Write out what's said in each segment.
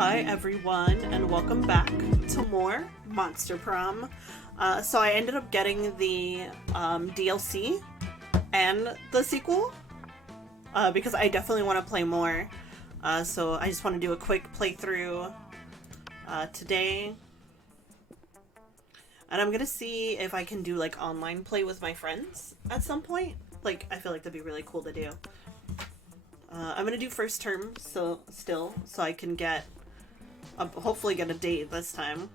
Hi everyone, and welcome back to more Monster Prom. So I ended up getting the DLC and the sequel because I definitely want to play more. So I just want to do a quick playthrough today. And I'm gonna see if I can do like online play with my friends at some point. Like, I feel like that'd be really cool to do. I'm gonna do first term so I can get hopefully get a date this time.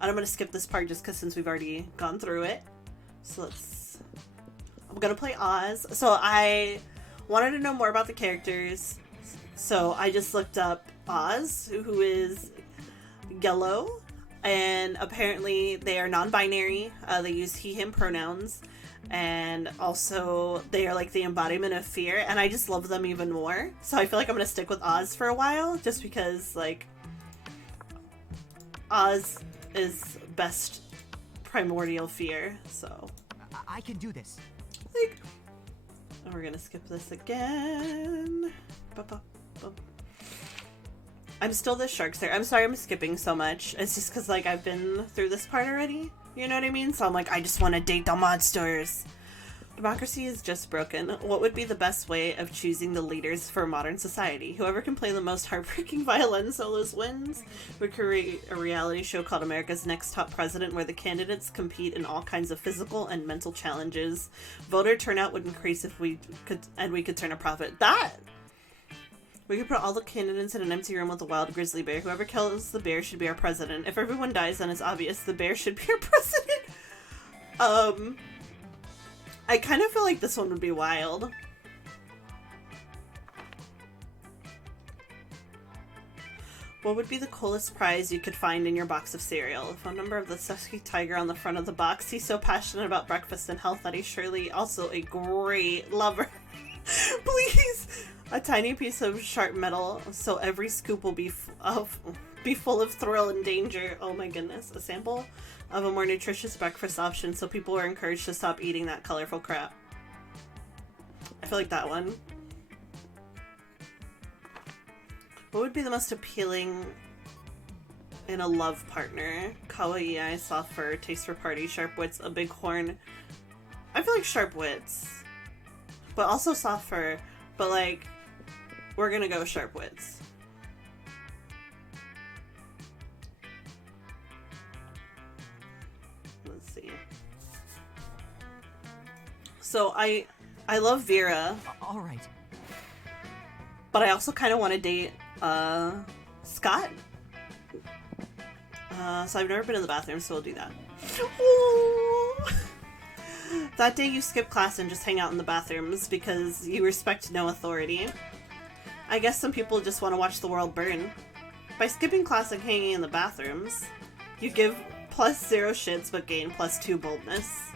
And I'm gonna skip this part just because since we've already gone through it. So I'm gonna play Oz. So I wanted to know more about the characters, so I just looked up Oz, who is yellow, and apparently they are non-binary. They use he/him pronouns. And also, they are like the embodiment of fear, and I just love them even more. So I feel like I'm gonna stick with Oz for a while, just because, like, Oz is best primordial fear, so. I can do this. Like, and we're gonna skip this again. I'm still the sharks there. I'm sorry I'm skipping so much. It's just because, like, I've been through this part already. You know what I mean? So I'm like, I just want to date the monsters. Democracy is just broken. What would be the best way of choosing the leaders for modern society? Whoever can play the most heartbreaking violin solos wins. We create a reality show called America's Next Top President, where the candidates compete in all kinds of physical and mental challenges. Voter turnout would increase if we could turn a profit. We could put all the candidates in an empty room with a wild grizzly bear. Whoever kills the bear should be our president. If everyone dies, then it's obvious the bear should be our president. I kind of feel like this one would be wild. What would be the coolest prize you could find in your box of cereal? The phone number of the Susky tiger on the front of the box. He's so passionate about breakfast and health that he's surely also a great lover. Please! A tiny piece of sharp metal, so every scoop will be full of thrill and danger. Oh my goodness. A sample of a more nutritious breakfast option, so people are encouraged to stop eating that colorful crap. I feel like that one. What would be the most appealing in a love partner? Kawaii eye, soft fur, taste for party, sharp wits, a big horn. I feel like sharp wits, but also soft fur. But like, we're gonna go sharp wits. Let's see. So I love Vera. All right. But I also kind of want to date Scott. So I've never been in the bathroom, so we'll do that. That day you skip class and just hang out in the bathrooms because you respect no authority. I guess some people just want to watch the world burn. By skipping class and hanging in the bathrooms, you give +0 shits but gain +2 boldness.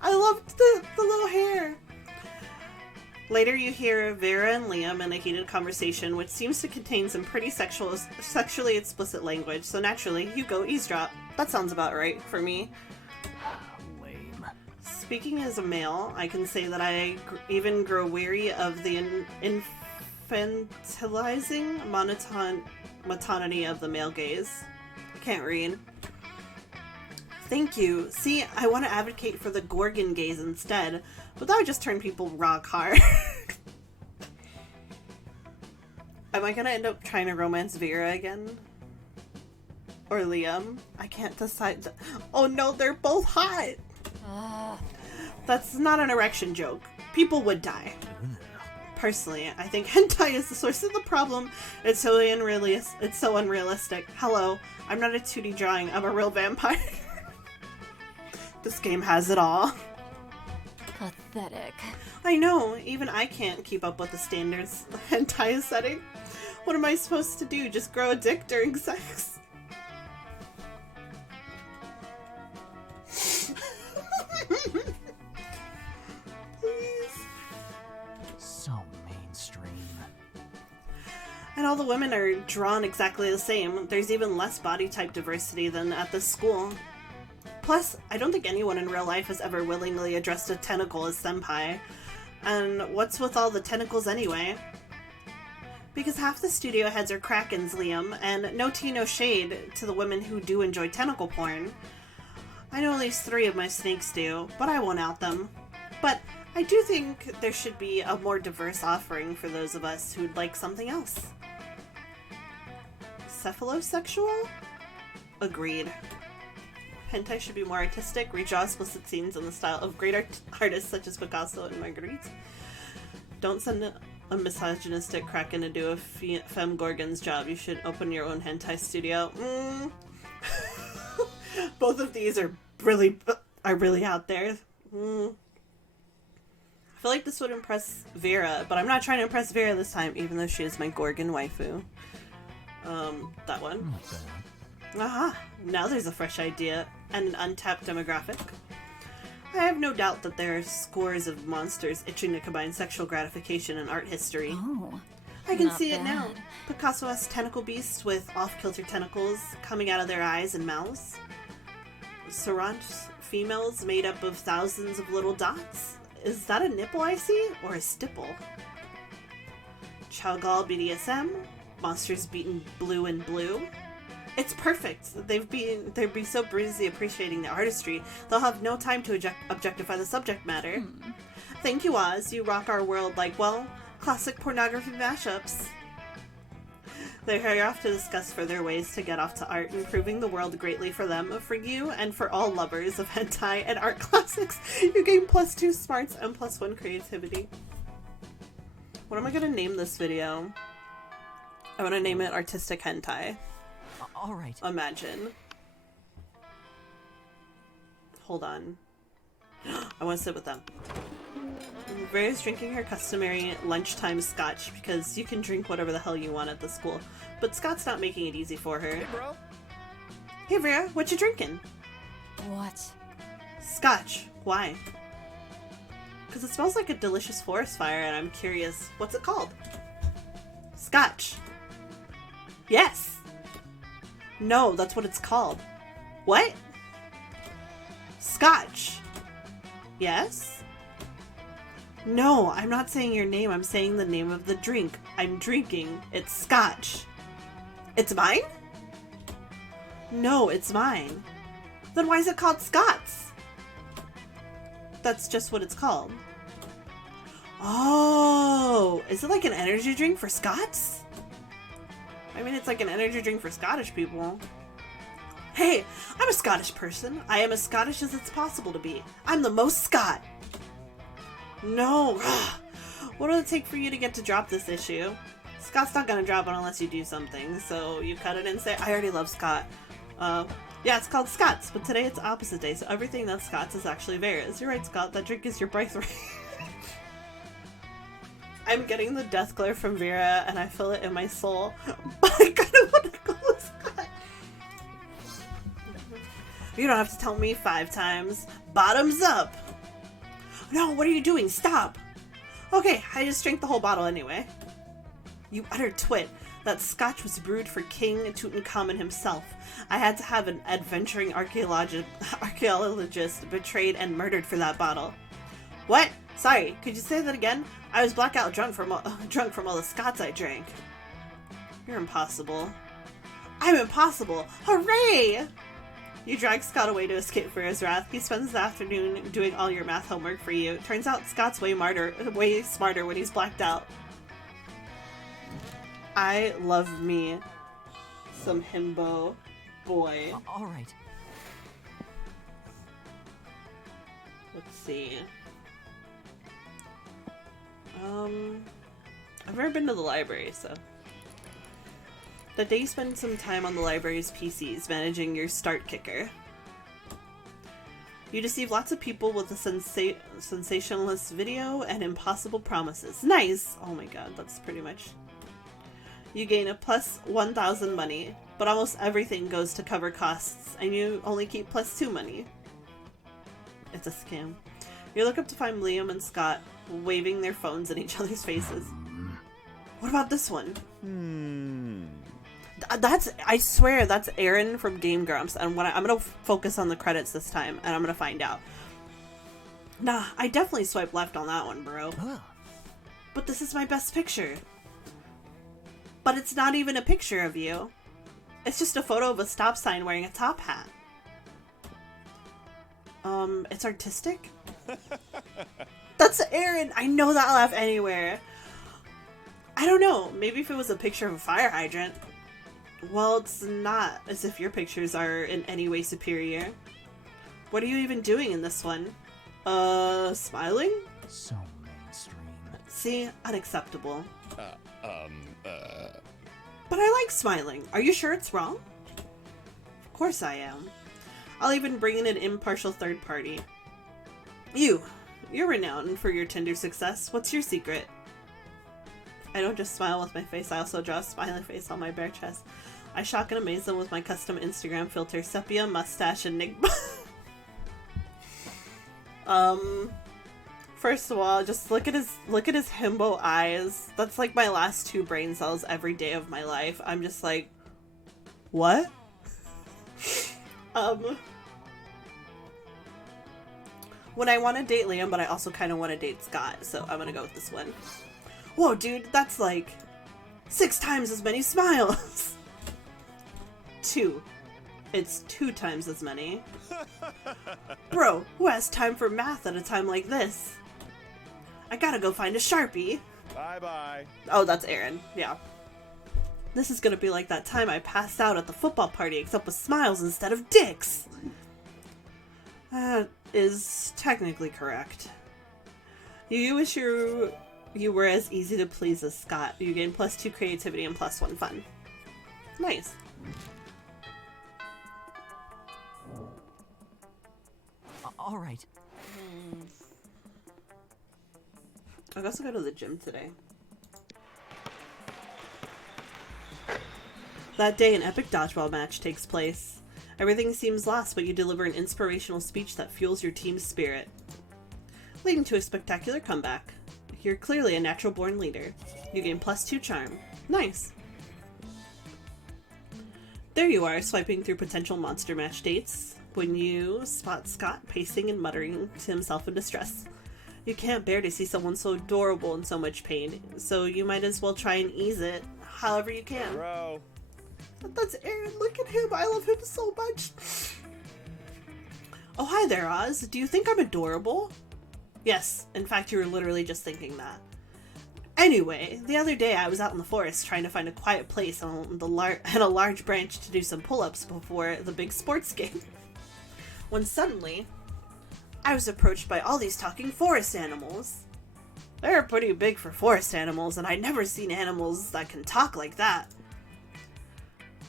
I loved the little hair. Later you hear Vera and Liam in a heated conversation which seems to contain some pretty sexually explicit language, so naturally you go eavesdrop. That sounds about right for me. Speaking as a male, I can say that I even grow weary of the infantilizing monotony of the male gaze. I can't read. Thank you. See, I want to advocate for the Gorgon gaze instead, but that would just turn people rock hard. Am I gonna end up trying to romance Vera again? Or Liam? I can't decide. Oh no, they're both hot! That's not an erection joke. People would die. Personally, I think hentai is the source of the problem. It's so unrealistic. Hello, I'm not a 2D drawing. I'm a real vampire. This game has it all. Pathetic. I know. Even I can't keep up with the standards hentai is setting. What am I supposed to do? Just grow a dick during sex? And all the women are drawn exactly the same. There's even less body type diversity than at this school. Plus, I don't think anyone in real life has ever willingly addressed a tentacle as senpai. And what's with all the tentacles anyway? Because half the studio heads are Krakens, Liam, and no tea, no shade to the women who do enjoy tentacle porn. I know at least 3 of my snakes do, but I won't out them. But I do think there should be a more diverse offering for those of us who'd like something else. Cephalosexual? Agreed. Hentai should be more artistic, redraw explicit scenes in the style of great artists such as Picasso and Marguerite. Don't send a misogynistic Kraken to do a femme gorgon's job. You should open your own hentai studio. Both of these are really out there. I feel like this would impress Vera, but I'm not trying to impress Vera this time, even though she is my Gorgon waifu. That one. Aha! Now there's a fresh idea, and an untapped demographic. I have no doubt that there are scores of monsters itching to combine sexual gratification and art history. Oh, I can not see bad. it now. Picasso has tentacle beasts with off-kilter tentacles coming out of their eyes and mouths. Sarant females made up of thousands of little dots. Is that a nipple I see, or a stipple? Chowgal BDSM, monsters beaten blue and blue. It's perfect. They'd be so busy appreciating the artistry, they'll have no time to objectify the subject matter. Thank you, Oz. You rock our world like, well, classic pornography mashups. They hurry off to discuss further ways to get off to art, improving the world greatly for them, for you, and for all lovers of hentai and art classics. You gain +2 smarts and +1 creativity. What am I gonna name this video? I want to name it Artistic Hentai. All right. Imagine. Hold on. I want to sit with them. Vera's drinking her customary lunchtime scotch because you can drink whatever the hell you want at the school. But Scott's not making it easy for her. Hey, bro. Hey Vera, what you drinking? What? Scotch. Why? Because it smells like a delicious forest fire and I'm curious, what's it called? Scotch. Yes! No, that's what it's called. What? Scotch. Yes? No, I'm not saying your name. I'm saying the name of the drink. I'm drinking. It's scotch. It's mine? No, it's mine. Then why is it called Scott's? That's just what it's called. Oh, is it like an energy drink for Scots? I mean, it's like an energy drink for Scottish people. Hey, I'm a Scottish person. I am as Scottish as it's possible to be. I'm the most Scot. No. What will it take for you to get to drop this issue? Scott's not gonna drop it unless you do something, so you cut it and say, I already love Scott. Yeah, it's called Scott's, but today it's opposite day, so everything that's Scott's is actually Vera's. You're right, Scott, that drink is your birthright. I'm getting the death glare from Vera, and I feel it in my soul. But I kind of want to go with Scott. You don't have to tell me 5 times. Bottoms up! No, what are you doing? Stop! Okay, I just drank the whole bottle anyway. You utter twit. That scotch was brewed for King Tutankhamun himself. I had to have an adventuring archaeologist betrayed and murdered for that bottle. What? Sorry, could you say that again? I was blackout drunk from all the Scots I drank. You're impossible. I'm impossible! Hooray! You drag Scott away to escape for his wrath. He spends the afternoon doing all your math homework for you. Turns out Scott's way smarter when he's blacked out. I love me some himbo boy. All right. Let's see. I've never been to the library, so. That day you spend some time on the library's PCs managing your start kicker. You deceive lots of people with a sensationalist video and impossible promises. Nice! Oh my god, that's pretty much. You gain a plus 1,000 money, but almost everything goes to cover costs, and you only keep plus 2 money. It's a scam. You look up to find Liam and Scott waving their phones in each other's faces. What about this one? I swear, that's Aaron from Game Grumps, and I'm gonna focus on the credits this time, and I'm gonna find out. Nah, I definitely swiped left on that one, bro. Oh. But this is my best picture. But it's not even a picture of you. It's just a photo of a stop sign wearing a top hat. It's artistic? That's Aaron! I know that laugh anywhere. I don't know, maybe if it was a picture of a fire hydrant. Well, it's not as if your pictures are in any way superior. What are you even doing in this one? Smiling? So mainstream. See? Unacceptable. But I like smiling. Are you sure it's wrong? Of course I am. I'll even bring in an impartial third party. You're renowned for your Tinder success. What's your secret? I don't just smile with my face, I also draw a smiley face on my bare chest. I shock and amaze them with my custom Instagram filter, sepia, mustache, enigma. First of all, just look at his himbo eyes. That's like my last 2 brain cells every day of my life. I'm just like, what? When I want to date Liam, but I also kind of want to date Scott, so I'm gonna go with this one. Whoa, dude, that's like 6 times as many smiles. 2. It's 2 times as many. Bro, who has time for math at a time like this? I gotta go find a Sharpie. Bye-bye. Oh, that's Aaron. Yeah. This is gonna be like that time I passed out at the football party, except with smiles instead of dicks. That is technically correct. You wish you were as easy to please as Scott. You gain +2 creativity and +1 fun. Nice. All right. I guess I'll go to the gym today. That day, an epic dodgeball match takes place. Everything seems lost, but you deliver an inspirational speech that fuels your team's spirit, leading to a spectacular comeback. You're clearly a natural-born leader. You gain +2 charm. Nice. There you are, swiping through potential monster match dates, when you spot Scott pacing and muttering to himself in distress. You can't bear to see someone so adorable in so much pain, so you might as well try and ease it however you can. Bro. That's Aaron, look at him, I love him so much. Oh, hi there, Oz. Do you think I'm adorable? Yes, in fact, you were literally just thinking that. Anyway, the other day I was out in the forest trying to find a quiet place on a large branch to do some pull-ups before the big sports game. When suddenly, I was approached by all these talking forest animals. They're pretty big for forest animals, and I'd never seen animals that can talk like that.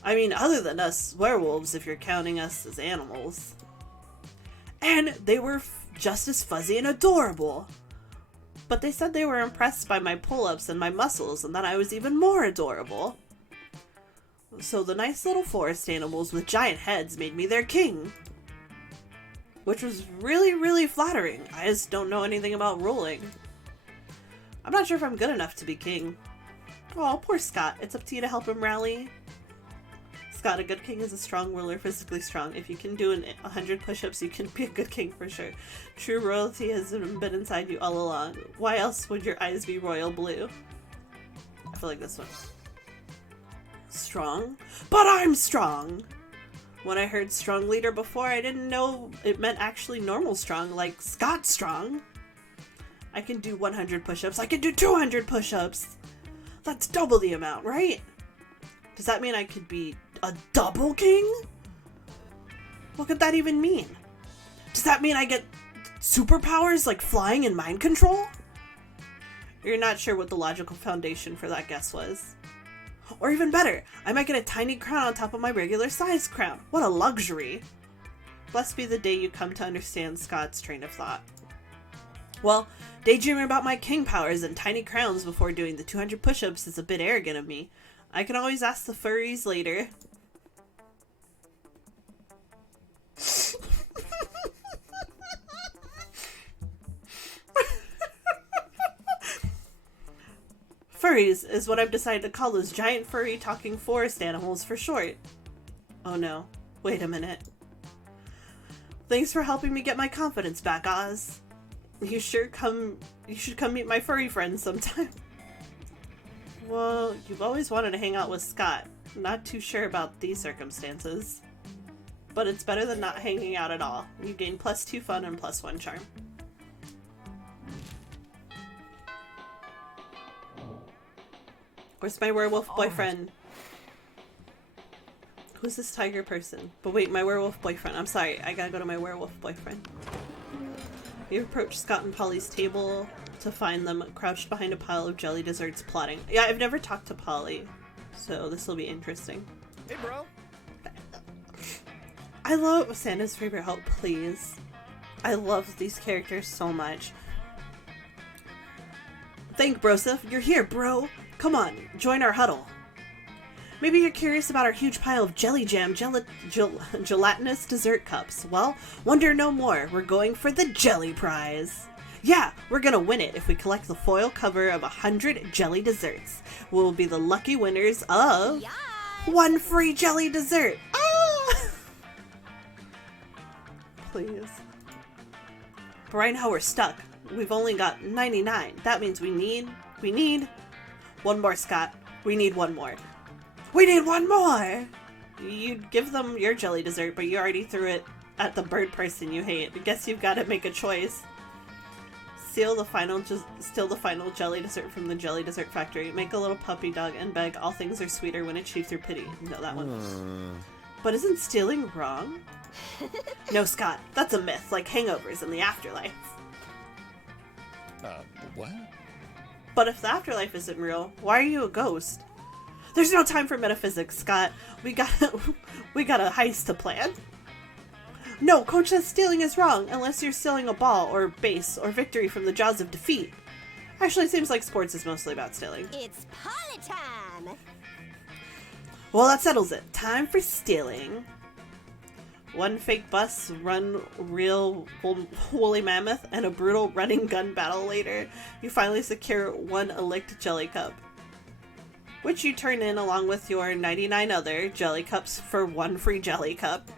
I mean, other than us werewolves, if you're counting us as animals. And they were just as fuzzy and adorable. But they said they were impressed by my pull-ups and my muscles, and that I was even more adorable. So the nice little forest animals with giant heads made me their king. Which was really, really flattering. I just don't know anything about ruling. I'm not sure if I'm good enough to be king. Oh, poor Scott. It's up to you to help him rally. Scott, a good king is a strong ruler, physically strong. If you can do 100 push-ups, you can be a good king for sure. True royalty has been inside you all along. Why else would your eyes be royal blue? I feel like this one. Strong? But I'm strong! When I heard strong leader before, I didn't know it meant actually normal strong, like Scott strong. I can do 100 push-ups. I can do 200 push-ups! That's double the amount, right? Does that mean I could be a double king? What could that even mean? Does that mean I get superpowers like flying and mind control? You're not sure what the logical foundation for that guess was. Or even better, I might get a tiny crown on top of my regular size crown. What a luxury. Blessed be the day you come to understand Scott's train of thought. Well, daydreaming about my king powers and tiny crowns before doing the 200 push-ups is a bit arrogant of me. I can always ask the furries later. Furries is what I've decided to call those giant furry talking forest animals for short. Oh no, wait a minute. Thanks for helping me get my confidence back, Oz. You should come meet my furry friends sometime. Well, you've always wanted to hang out with Scott. Not too sure about these circumstances. But it's better than not hanging out at all. You gain +2 fun and +1 charm. Where's my werewolf boyfriend? Who's this tiger person? But wait, my werewolf boyfriend. I'm sorry, I gotta go to my werewolf boyfriend. You approach Scott and Polly's table to find them crouched behind a pile of jelly desserts plotting. Yeah, I've never talked to Polly, so this will be interesting. Hey, bro. I love Santa's favorite help, please. I love these characters so much. Thank Broseph. You're here, bro. Come on, join our huddle. Maybe you're curious about our huge pile of jelly jam gelatinous dessert cups. Well, wonder no more. We're going for the jelly prize. Yeah, we're gonna win it if we collect the foil cover of 100 jelly desserts. We'll be the lucky winners of 1 free jelly dessert. Ah! Please. But right now we're stuck. We've only got 99. That means we need one more, Scott. We need one more. We need one more! You'd give them your jelly dessert, but you already threw it at the bird person you hate. I guess you've got to make a choice. Steal the final jelly dessert from the jelly dessert factory. Make a little puppy dog and beg all things are sweeter when achieved through pity. No, that one. But isn't stealing wrong? No, Scott. That's a myth, like hangovers in the afterlife. What? But if the afterlife isn't real, why are you a ghost? There's no time for metaphysics, Scott. We got a heist to plan. No, Coach says stealing is wrong, unless you're stealing a ball, or base, or victory from the jaws of defeat. Actually, it seems like sports is mostly about stealing. It's party time! Well, that settles it. Time for stealing. 1 fake bus, run real woolly mammoth, and a brutal running gun battle later, you finally secure 1 elect jelly cup, which you turn in along with your 99 other jelly cups for 1 free jelly cup.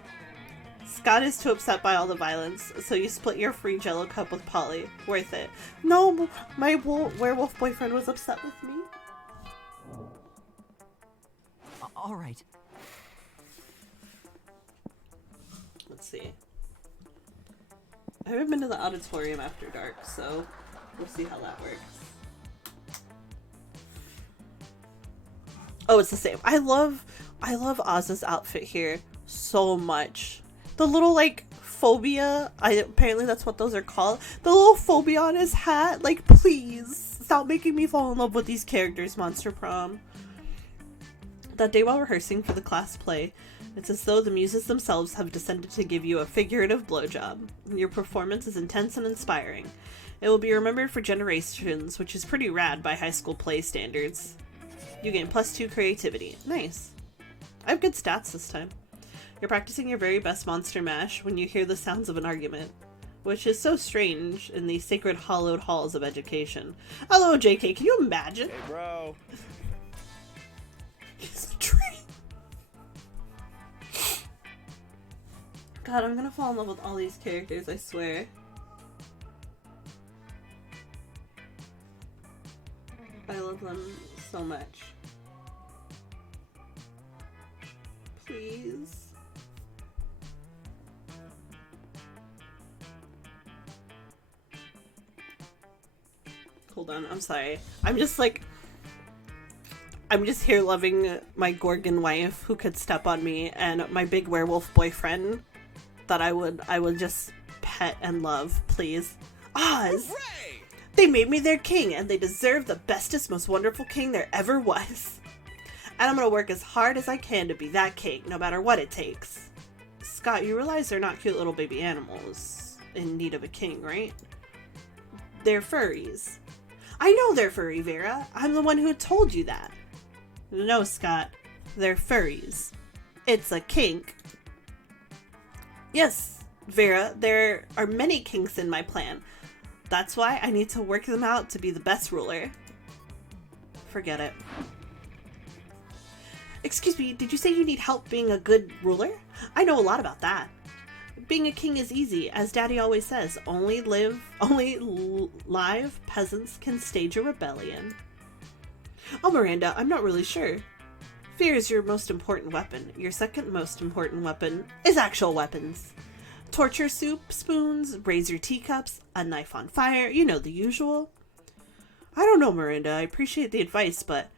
Scott is too upset by all the violence, so you split your free jello cup with Polly. Worth it. No, my werewolf boyfriend was upset with me. All right. Let's see. I haven't been to the auditorium after dark, so we'll see how that works. Oh, it's the same. I love Oz's outfit here so much. The little, like, phobia, apparently that's what those are called. The little phobia on his hat, like, please, stop making me fall in love with these characters, Monster Prom. That day while rehearsing for the class play, it's as though the muses themselves have descended to give you a figurative blowjob. Your performance is intense and inspiring. It will be remembered for generations, which is pretty rad by high school play standards. You gain +2 creativity. Nice. I have good stats this time. You're practicing your very best monster mash when you hear the sounds of an argument, which is so strange in the sacred hollowed halls of education. Hello, JK, can you imagine? Hey, bro. He's a tree. God, I'm gonna fall in love with all these characters, I swear. I love them so much. Please. Hold on, I'm sorry. I'm just here loving my Gorgon wife who could step on me, and my big werewolf boyfriend that I would just pet and love, please. Oz! Hooray! They made me their king, and they deserve the bestest, most wonderful king there ever was. And I'm gonna work as hard as I can to be that king, no matter what it takes. Scott, you realize they're not cute little baby animals in need of a king, right? They're furries. I know they're furry, Vera. I'm the one who told you that. No, Scott. They're furries. It's a kink. Yes, Vera, there are many kinks in my plan. That's why I need to work them out to be the best ruler. Forget it. Excuse me, did you say you need help being a good ruler? I know a lot about that. Being a king is easy, as Daddy always says. Only live peasants can stage a rebellion. Oh, Miranda, I'm not really sure. Fear is your most important weapon. Your second most important weapon is actual weapons. Torture soup spoons, razor teacups, a knife on fire, you know, the usual. I don't know, Miranda. I appreciate the advice, but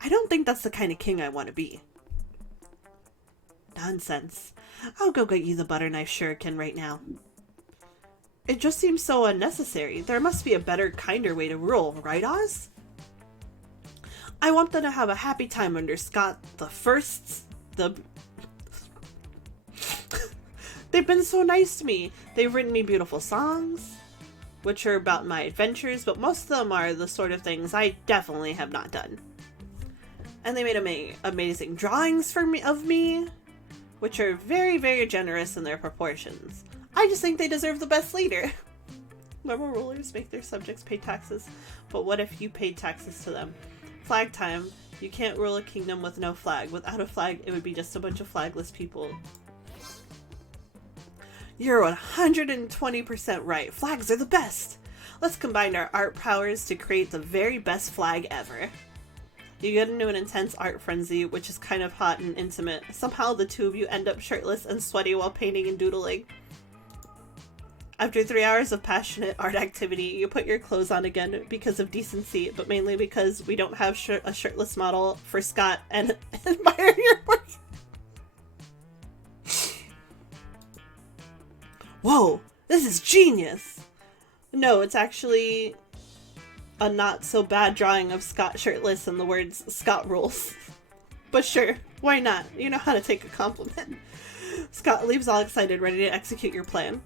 I don't think that's the kind of king I want to be. Nonsense. I'll go get you the butter knife shuriken right now. It just seems so unnecessary. There must be a better, kinder way to rule, right, Oz? I want them to have a happy time under Scott the First. They've been so nice to me. They've written me beautiful songs, which are about my adventures, but most of them are the sort of things I definitely have not done. And they made amazing drawings of me, which are very, very generous in their proportions. I just think they deserve the best leader. Normal rulers make their subjects pay taxes, but what if you paid taxes to them? Flag time. You can't rule a kingdom with no flag. Without a flag, it would be just a bunch of flagless people. You're 120% right. Flags are the best. Let's combine our art powers to create the very best flag ever. You get into an intense art frenzy, which is kind of hot and intimate. Somehow the two of you end up shirtless and sweaty while painting and doodling. After 3 hours of passionate art activity, you put your clothes on again because of decency, but mainly because we don't have a shirtless model for Scott and admire your work. Whoa, this is genius! No, it's actually a not so bad drawing of Scott shirtless and the words Scott rules. But sure, why not? You know how to take a compliment. Scott leaves all excited, ready to execute your plan.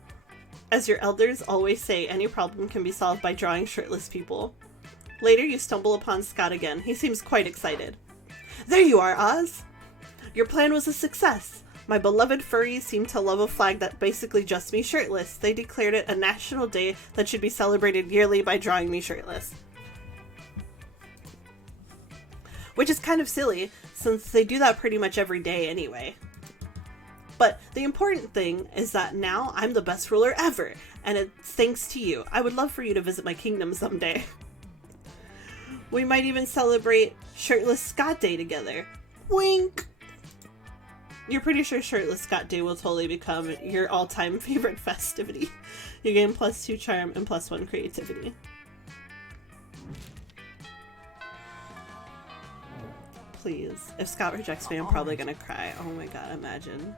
As your elders always say, any problem can be solved by drawing shirtless people. Later, you stumble upon Scott again. He seems quite excited. There you are, Oz! Your plan was a success. My beloved furries seem to love a flag that basically just me shirtless. They declared it a national day that should be celebrated yearly by drawing me shirtless. Which is kind of silly, since they do that pretty much every day anyway. But the important thing is that now I'm the best ruler ever, and it's thanks to you. I would love for you to visit my kingdom someday. We might even celebrate Shirtless Scott Day together. Wink! You're pretty sure Shirtless Scott Day will totally become your all-time favorite festivity. You gain +2 charm and +1 creativity. Please. If Scott rejects me, I'm probably gonna cry. Oh my god, imagine.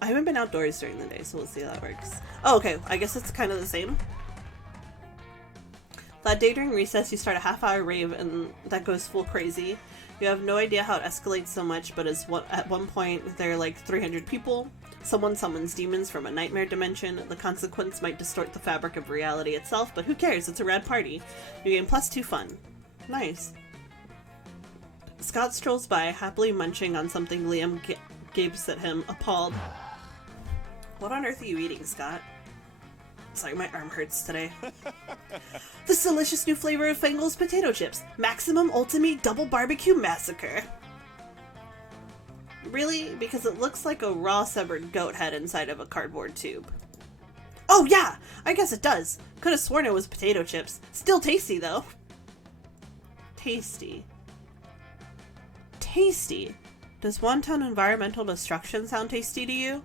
I haven't been outdoors during the day, so we'll see how that works. Oh, okay. I guess it's kind of the same. That day during recess, you start a half-hour rave, and that goes full crazy. You have no idea how it escalates so much, but at one point, there are like 300 people. Someone summons demons from a nightmare dimension. The consequence might distort the fabric of reality itself, but who cares? It's a rad party. You gain +2 fun. Nice. Scott strolls by, happily munching on something. Liam gapes at him, appalled. What on earth are you eating, Scott? Sorry, my arm hurts today. This delicious new flavor of Fangle's potato chips. Maximum Ultimate Double Barbecue Massacre. Really? Because it looks like a raw severed goat head inside of a cardboard tube. Oh yeah! I guess it does. Could have sworn it was potato chips. Still tasty, though. Tasty. Tasty? Does wanton environmental destruction sound tasty to you?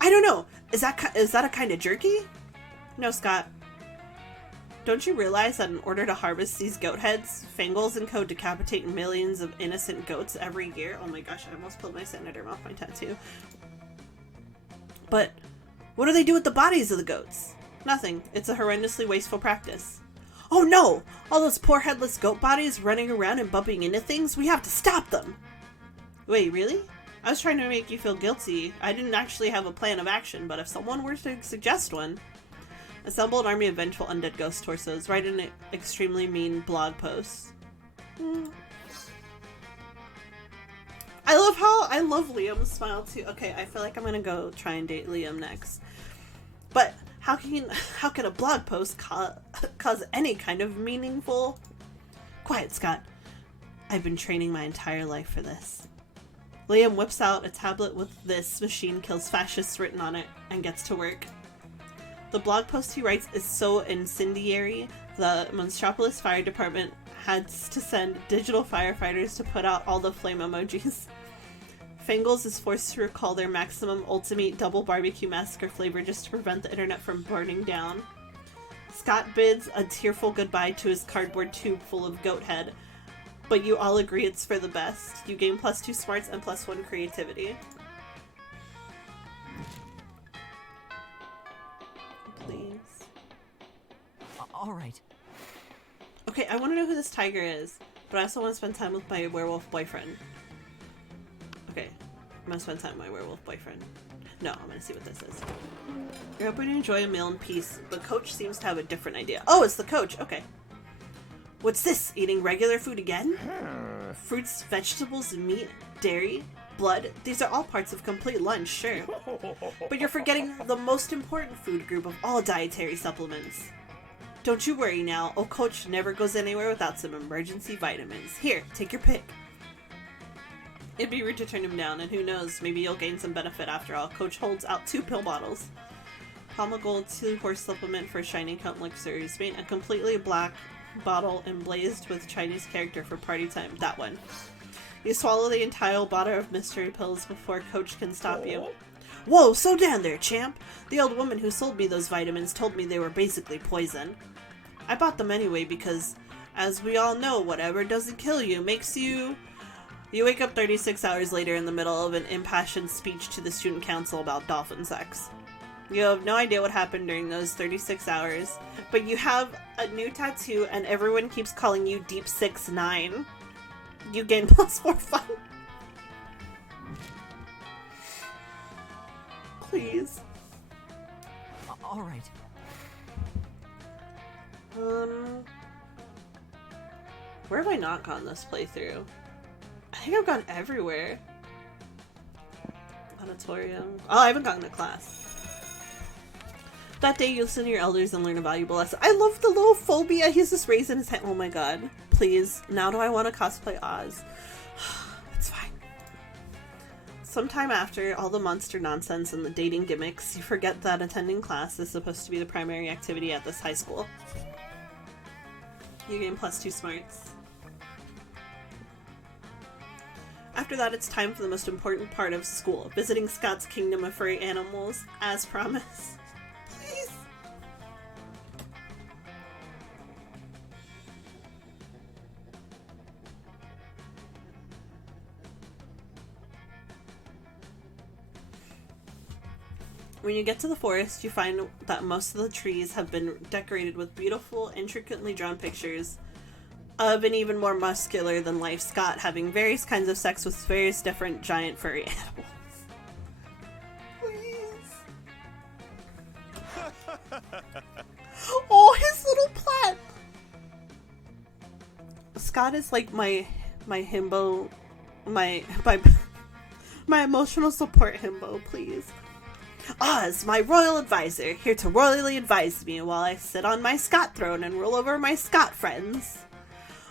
I don't know. Is that a kind of jerky? No, Scott. Don't you realize that in order to harvest these goat heads, Fangles and Co. decapitate millions of innocent goats every year? Oh my gosh, I almost pulled my senator off my tattoo. But what do they do with the bodies of the goats? Nothing. It's a horrendously wasteful practice. Oh no! All those poor headless goat bodies running around and bumping into things? We have to stop them! Wait, really? I was trying to make you feel guilty. I didn't actually have a plan of action, but if someone were to suggest one... Assemble an army of vengeful undead ghost torsos. Write an extremely mean blog post. I love Liam's smile too. Okay, I feel like I'm gonna go try and date Liam next. But how can a blog post cause any kind of meaningful... Quiet, Scott. I've been training my entire life for this. Liam whips out a tablet with "This machine kills fascists" written on it and gets to work. The blog post he writes is so incendiary, the Monstropolis Fire Department has to send digital firefighters to put out all the flame emojis. Fangles is forced to recall their maximum ultimate double barbecue massacre flavor just to prevent the internet from burning down. Scott bids a tearful goodbye to his cardboard tube full of goat head, but you all agree it's for the best. You gain +2 smarts and +1 creativity. Please. All right. Okay, I want to know who this tiger is, but I also want to spend time with my werewolf boyfriend. Okay, I'm gonna spend time with my werewolf boyfriend. No, I'm gonna see what this is. You're hoping to enjoy a meal in peace, but Coach seems to have a different idea. Oh, it's the coach, okay. What's this? Eating regular food again? Fruits, vegetables, meat, dairy, blood. These are all parts of complete lunch, sure. But you're forgetting the most important food group of all dietary supplements. Don't you worry now. Oh, Coach never goes anywhere without some emergency vitamins. Here, take your pick. It'd be rude to turn him down, and who knows, maybe you'll gain some benefit after all. Coach holds out 2 pill bottles. Palma Gold 2-horse supplement for shiny count elixirs. Made a completely black bottle emblazed with Chinese character for party time. That one. You swallow the entire bottle of mystery pills before Coach can stop you. Whoa, slow down there, champ! The old woman who sold me those vitamins told me they were basically poison. I bought them anyway because, as we all know, whatever doesn't kill you makes you... You wake up 36 hours later in the middle of an impassioned speech to the student council about dolphin sex. You have no idea what happened during those 36 hours, but you have a new tattoo and everyone keeps calling you Deep 6'9". You gain +4 fun. Please. All right. Where have I not gone this playthrough? I think I've gone everywhere. Auditorium. Oh, I haven't gotten to class. That day, you listen to your elders and learn a valuable lesson. I love the little phobia. He's just raising his hand. Oh my god. Please. Now do I want to cosplay Oz? It's fine. Sometime after all the monster nonsense and the dating gimmicks, you forget that attending class is supposed to be the primary activity at this high school. You gain +2 smarts. After that, it's time for the most important part of school, visiting Scott's kingdom of furry animals, as promised. Please. When you get to the forest, you find that most of the trees have been decorated with beautiful, intricately drawn pictures of an even more muscular than life Scott having various kinds of sex with various different giant furry animals. Please. Oh, his little plant! Scott is like my himbo, my emotional support himbo, please. Oz, my royal advisor, here to royally advise me while I sit on my Scott throne and rule over my Scott friends.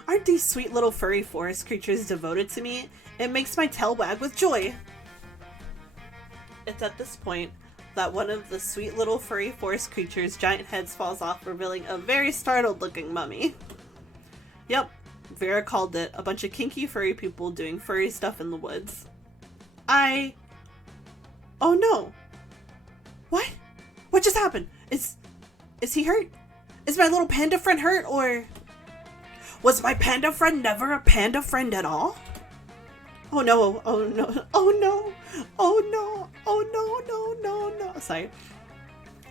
Aren't these sweet little furry forest creatures devoted to me? It makes my tail wag with joy. It's at this point that one of the sweet little furry forest creatures' giant heads falls off, revealing a very startled looking mummy. Yep, Vera called it. A bunch of kinky furry people doing furry stuff in the woods. Oh no! What? What just happened? Is he hurt? Is my little panda friend hurt, or... Was my panda friend never a panda friend at all? Oh no, oh no, oh no, oh no, oh no, no. Sorry.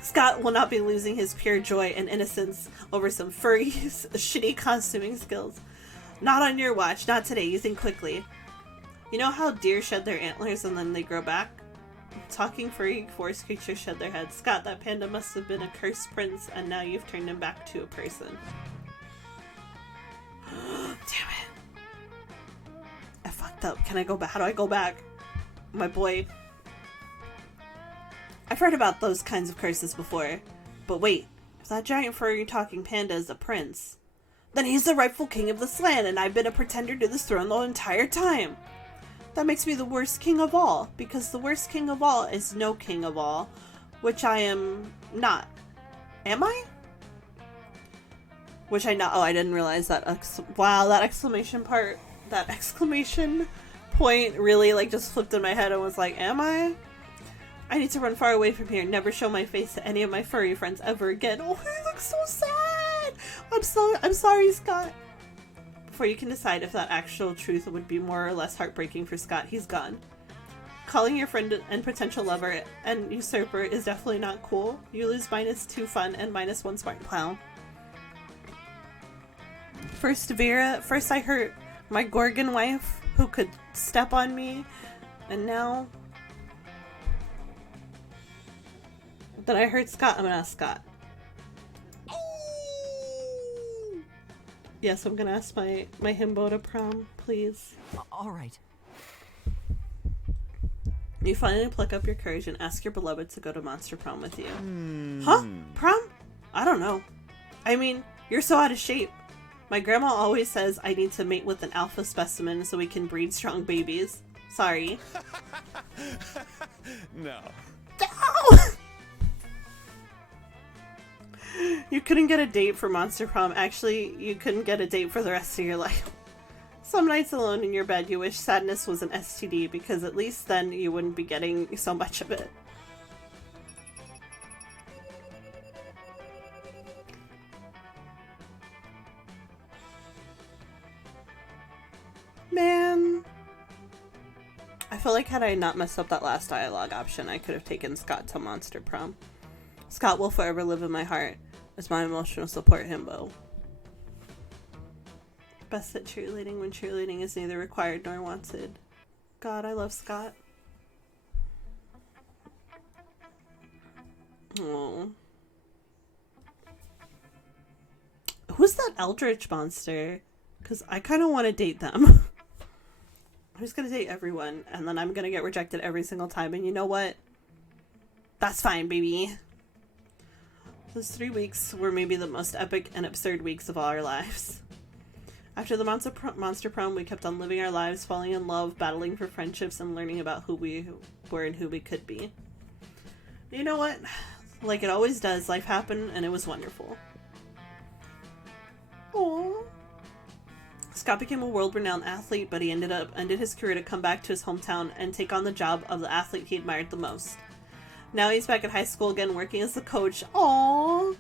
Scott will not be losing his pure joy and innocence over some furries' shitty costuming skills. Not on your watch, not today, you think quickly. You know how deer shed their antlers and then they grow back? Talking furry forest creatures shed their heads. Scott, that panda must have been a cursed prince and now you've turned him back to a person. Damn it. I fucked up. Can I go back? How do I go back? My boy. I've heard about those kinds of curses before. But wait, if that giant furry talking panda is a prince, then he's the rightful king of this land and I've been a pretender to this throne the entire time. That makes me the worst king of all, because the worst king of all is no king of all, which I am not. Am I? Which I know. Oh, I didn't realize that. Wow, that exclamation part, that exclamation point really like just flipped in my head and was like, am I? I need to run far away from here. Never show my face to any of my furry friends ever again. Oh, he looks so sad. I'm sorry, Scott. Before you can decide if that actual truth would be more or less heartbreaking for Scott, he's gone. Calling your friend and potential lover an usurper is definitely not cool. You lose -2 fun and -1 smart plow. First I hurt my Gorgon wife who could step on me, and now that I hurt Scott, I'm gonna ask Scott. Yes, I'm gonna ask my himbo to prom, please. All right. You finally pluck up your courage and ask your beloved to go to Monster Prom with you. Huh? Prom? I don't know. I mean, you're so out of shape. My grandma always says I need to mate with an alpha specimen so we can breed strong babies. Sorry. No. No! You couldn't get a date for Monster Prom. Actually, you couldn't get a date for the rest of your life. Some nights alone in your bed you wish sadness was an STD because at least then you wouldn't be getting so much of it. Man. I feel like had I not messed up that last dialogue option, I could have taken Scott to Monster Prom. Scott will forever live in my heart as my emotional support himbo. Best at cheerleading when cheerleading is neither required nor wanted. God, I love Scott. Oh. Who's that Eldritch monster? Because I kind of want to date them. I'm just going to date everyone, and then I'm going to get rejected every single time. And you know what? That's fine, baby. Those 3 weeks were maybe the most epic and absurd weeks of all our lives. After the Monster Prom, we kept on living our lives, falling in love, battling for friendships, and learning about who we were and who we could be. You know what? Like it always does, life happened, and it was wonderful. Aww. Scott became a world-renowned athlete, but he ended his career to come back to his hometown and take on the job of the athlete he admired the most. Now he's back at high school again, working as the coach. Aww.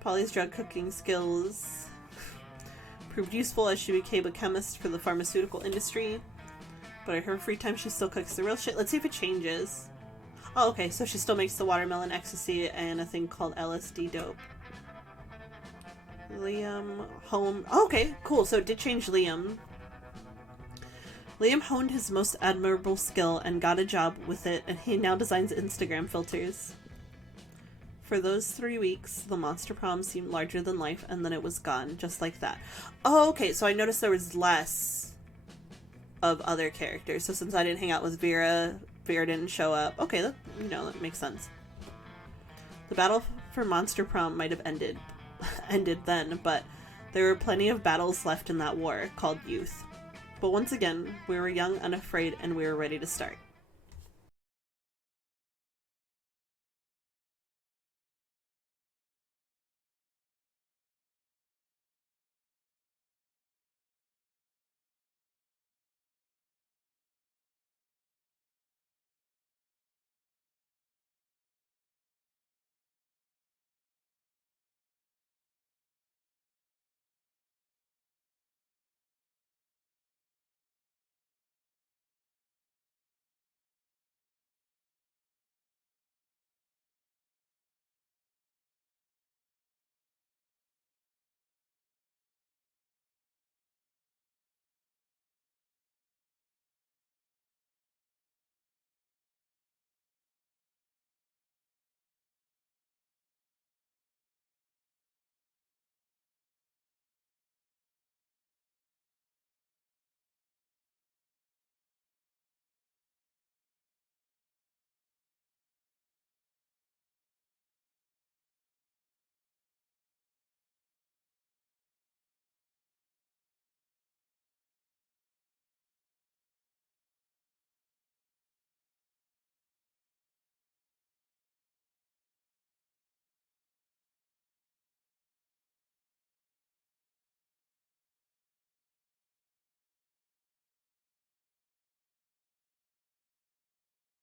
Polly's drug cooking skills proved useful as she became a chemist for the pharmaceutical industry. But in her free time, she still cooks the real shit. Let's see if it changes. Oh, okay, so she still makes the watermelon ecstasy and a thing called LSD dope. Liam honed... Oh, okay, cool. So it did change Liam. Liam honed his most admirable skill and got a job with it, and he now designs Instagram filters. For those 3 weeks, the Monster Prom seemed larger than life, and then it was gone, just like that. Oh, okay, so I noticed there was less of other characters. So since I didn't hang out with Vera didn't show up. Okay, that makes sense. The battle for Monster Prom might have ended then, but there were plenty of battles left in that war called youth. But once again, we were young, unafraid, and we were ready to start.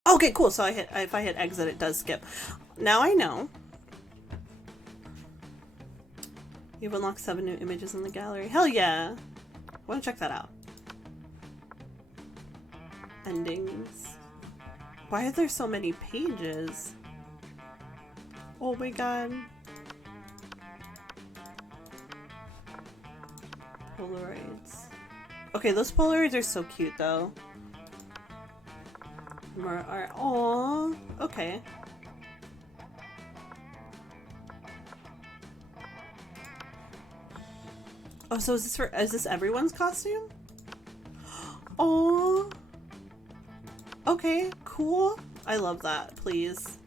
Okay, cool. So if I hit exit, it does skip. Now I know. You've unlocked 7 new images in the gallery. Hell yeah! I want to check that out. Endings. Why are there so many pages? Oh my god. Polaroids. Okay, those Polaroids are so cute though. More art. Aww. Okay. Oh, so is this everyone's costume? Oh. Okay, cool. I love that. Please.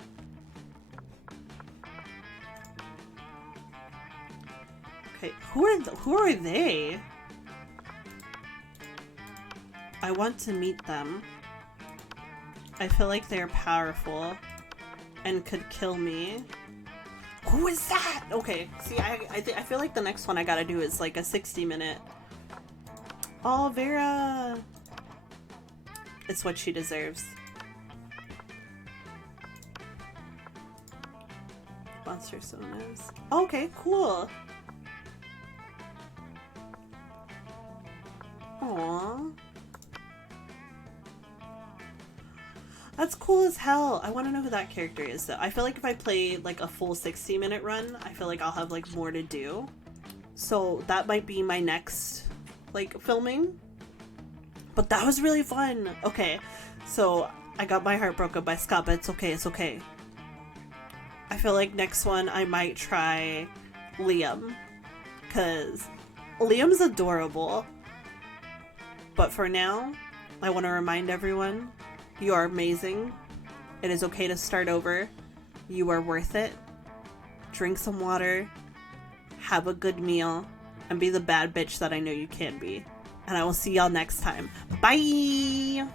Okay, who are they? I want to meet them. I feel like they're powerful and could kill me. Who is that? Okay, see, I feel like the next one I gotta do is like a 60-minute. Oh, Vera. It's what she deserves. Monster Sonas. Okay, cool. Aww. That's cool as hell. I want to know who that character is though. I feel like if I play like a full 60-minute run, I feel like I'll have like more to do. So that might be my next like filming. But that was really fun. Okay, so I got my heart broken by Scott, but it's okay, it's okay. I feel like next one I might try Liam. Because Liam's adorable. But for now, I want to remind everyone, you are amazing. It is okay to start over. You are worth it. Drink some water. Have a good meal. And be the bad bitch that I know you can be. And I will see y'all next time. Bye!